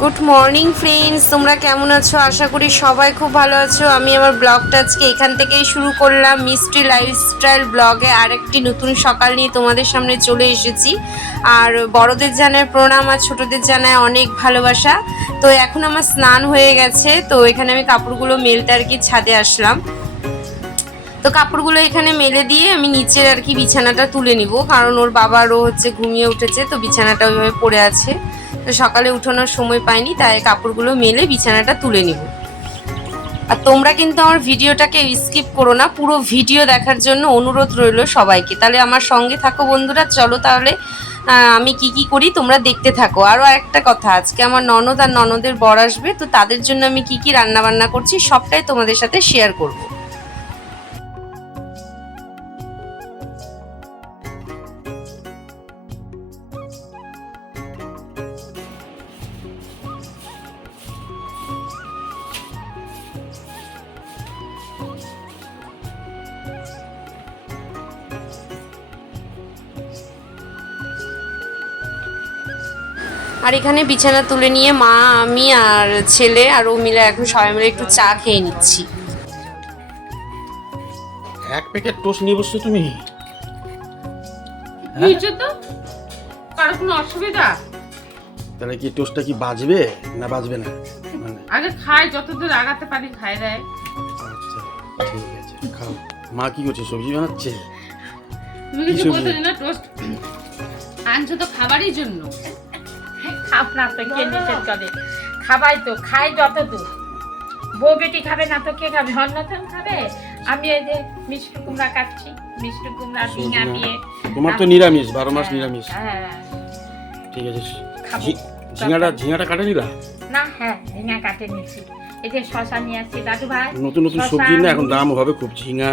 Good morning friends, তোমরা কেমন আছো? আশা করি সবাই খুব ভালো আছো। আমি আমার ব্লগটা আজকে এখান থেকেই শুরু করলাম। মিষ্টি লাইফস্টাইল ব্লগে আরেকটি নতুন সকাল নিয়ে তোমাদের সামনে চলে এসেছি। আর বড়দের জানায় প্রণাম আর ছোটদের জানায় অনেক ভালোবাসা। তো এখন আমার স্নান হয়ে গেছে, তো এখানে আমি কাপড়গুলো মেলতে আর কি ছাদে আসলাম। তো কাপড়গুলো এখানে মেলে দিয়ে আমি নিচের আর কি বিছানাটা তুলে নিব, কারণ ওর বাবারও হচ্ছে ঘুমিয়ে উঠেছে, তো বিছানাটা ওইভাবে পড়ে আছে। তো সকালে উঠানোর সময় পাইনি, তাই কাপড়গুলো মেলে বিছানাটা তুলে নিব। আর তোমরা কিন্তু আমার ভিডিওটাকে স্কিপ করো না, পুরো ভিডিও দেখার জন্য অনুরোধ রইল সবাইকে। তাহলে আমার সঙ্গে থাকো বন্ধুরা, চলো তাহলে আমি কি করি তোমরা দেখতে থাকো। আরও একটা কথা, আজকে আমার ননদ আর ননদের বর আসবে, তো তাদের জন্য আমি কি রান্না বান্না করছি সবটাই তোমাদের সাথে শেয়ার করব। আর এখানে বিছানা তুলে নিয়ে মা, আমি আর ছেলে আর ও মিলে এখন সবাই মিলে একটু চা খেয়ে নিচ্ছি। এক প্যাকেট টোস্ট নিয়ে বসছো তুমি? নিচে তো কারো কোনো অসুবিধা? তাহলে কি টোস্টটা কি বাজবে না বাজবে না? মানে আগে খাই, যতদূর আগাতে পারি খাই দেয়। আচ্ছা ঠিক আছে, খাও। মা কি করছে? সবজি বানাচ্ছে? তুমি কিছু বলতে না, টোস্ট আনছো তো খাবারই জন্য। আপনার তো কে নিষেধ করে? খাবাই তো, খাই যতদূর। বউ বেটি খাবে না তো কে খাবে? অন্যতম খাবে। আমি এই যে মিষ্টি কুমড়া কাটছি, মিষ্টি কুমড়া ঝিঙা দিয়ে। তোমার তো নিরামিষ, 12 মাস নিরামিষ। হ্যাঁ ঠিক আছে। খাবো। ঝিঙাটা কাটে নিলা? না, হ্যাঁ ঝিঙা কাটে নিচ্ছি। এই যে শশা নিয়ে আসছি দাদু ভাই। নতুন নতুন সবজি না, এখন দাম হবে খুব। ঝিঙা,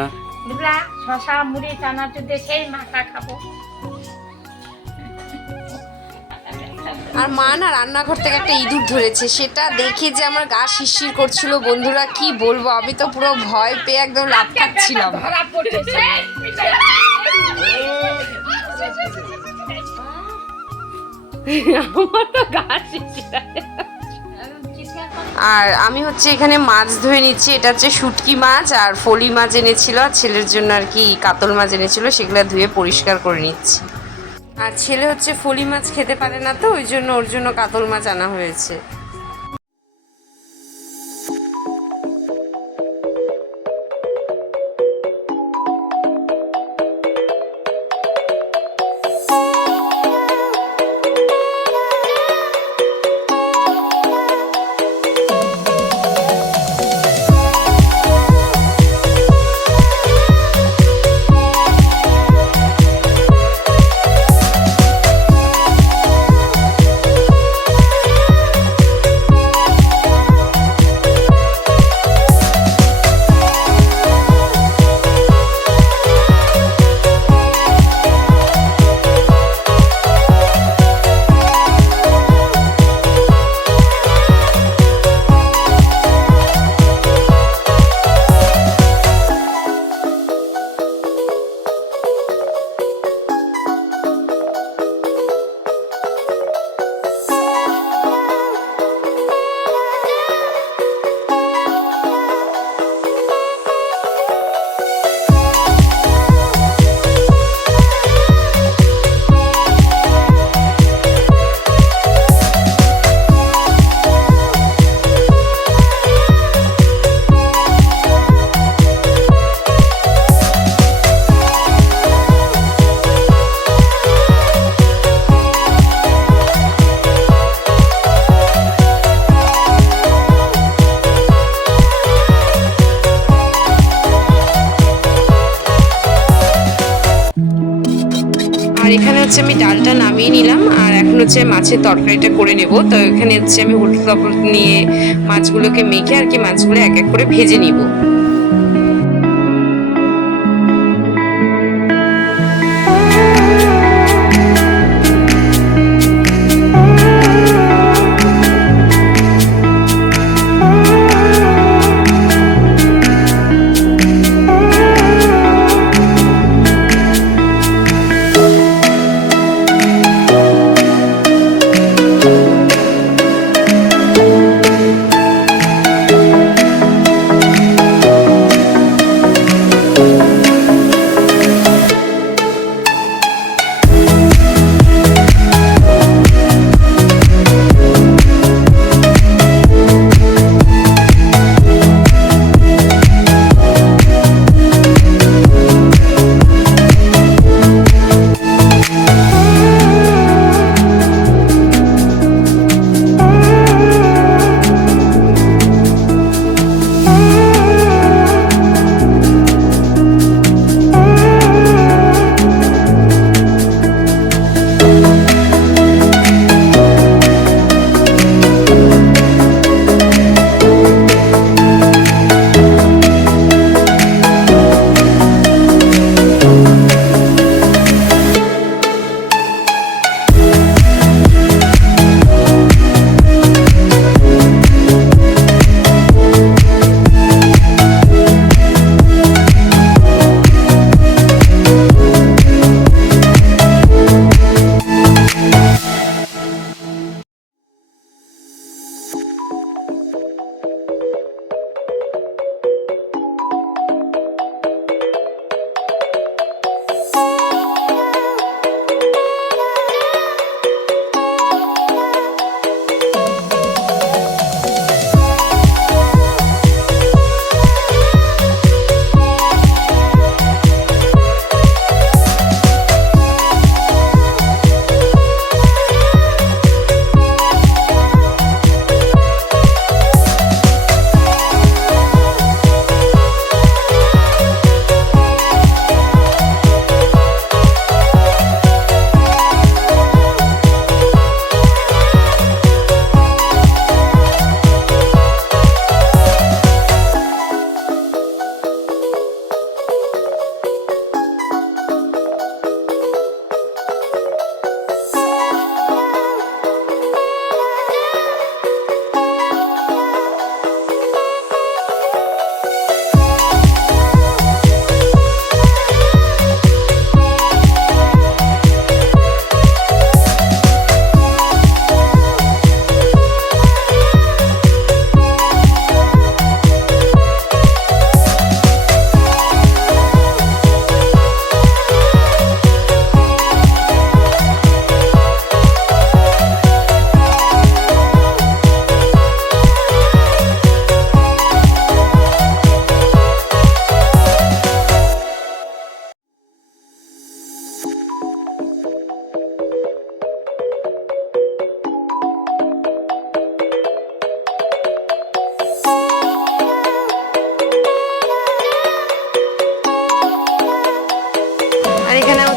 বুঝলা, শশা মুড়ি চানাচুর দিয়ে সেই মাখা খাবো। আর মা না রান্নাঘর থেকে একটা ইঁদুর ধরেছে, সেটা দেখে যে আমার গা শিরশির করছিল বন্ধুরা, কি বলবো, আমি তো পুরো ভয় পেয়ে একদম লাফ খাচ্ছিলাম। ধরা পড়েছে। আমার তো গা শিরশির। আর আমি হচ্ছে এখানে মাছ ধুয়ে নিচ্ছি। এটা হচ্ছে শুটকি মাছ আর ফলি মাছ এনেছিল, আর ছেলের জন্য আর কি কাতল মাছ এনেছিল, সেগুলো ধুয়ে পরিষ্কার করে নিচ্ছি। আর ছেলে হচ্ছে ফলি মাছ খেতে পারে না, তো ওই জন্য ওর জন্য কাতল মাছ আনা হয়েছে। আর এখানে হচ্ছে আমি ডালটা নামিয়ে নিলাম, আর এখন হচ্ছে মাছের তরকারিটা করে নেব। তো এখানে হচ্ছে আমি হলুদ লবণ নিয়ে মাছগুলোকে মেখে আর কি মাছগুলো এক এক করে ভেজে নিব।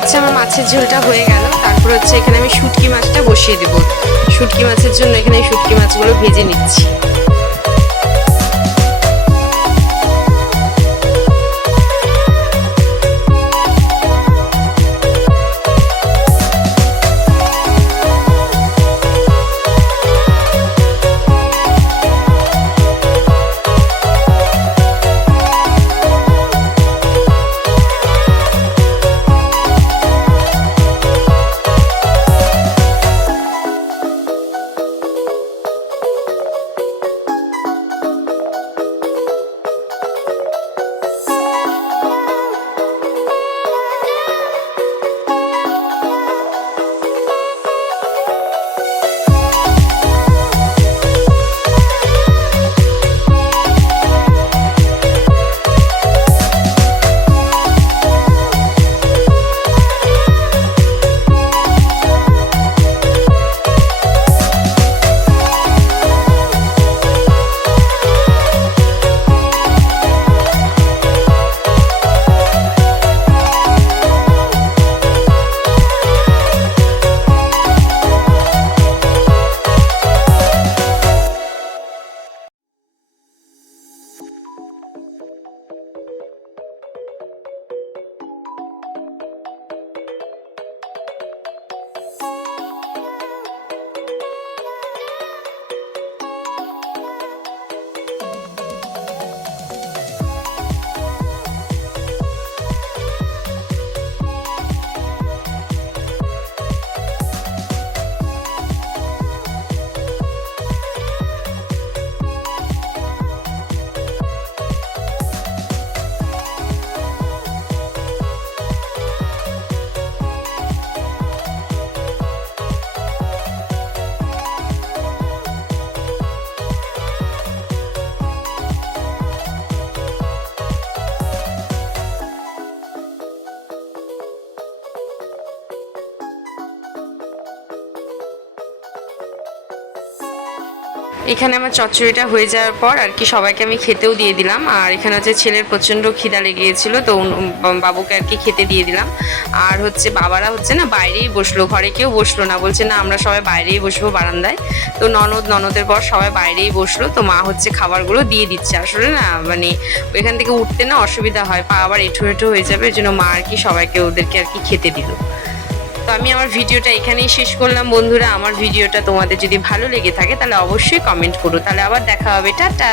হচ্ছে আমার মাছের ঝোলটা হয়ে গেল। তারপর হচ্ছে এখানে আমি শুটকি মাছটা বসিয়ে দেবো। শুটকি মাছের জন্য এখানে শুটকি মাছগুলো ভেজে নিচ্ছি। এখানে আমার চচ্চড়িটা হয়ে যাওয়ার পর আর কি সবাইকে আমি খেতেও দিয়ে দিলাম। আর এখানে হচ্ছে ছেলের প্রচণ্ড খিদা লেগে গিয়েছিল, তো বাবুকে আর কি খেতে দিয়ে দিলাম। আর হচ্ছে বাবারা হচ্ছে না বাইরেই বসলো, ঘরে কেউ বসলো না, বলছে না আমরা সবাই বাইরেই বসবো বারান্দায়। তো ননদের পর সবাই বাইরেই বসলো। তো মা হচ্ছে খাবারগুলো দিয়ে দিচ্ছে। আসলে না মানে এখান থেকে উঠতে না অসুবিধা হয়, পা আবার এঁঠো এঁঠো হয়ে যাবে, এই জন্য মা আর কি সবাইকে ওদেরকে আর কি খেতে দিল। তো আমি আমার ভিডিওটা এখানেই শেষ করলাম বন্ধুরা। আমার ভিডিওটা তোমাদের যদি ভালো লেগে থাকে তাহলে অবশ্যই কমেন্ট করো। তাহলে আবার দেখা হবে, টাটা।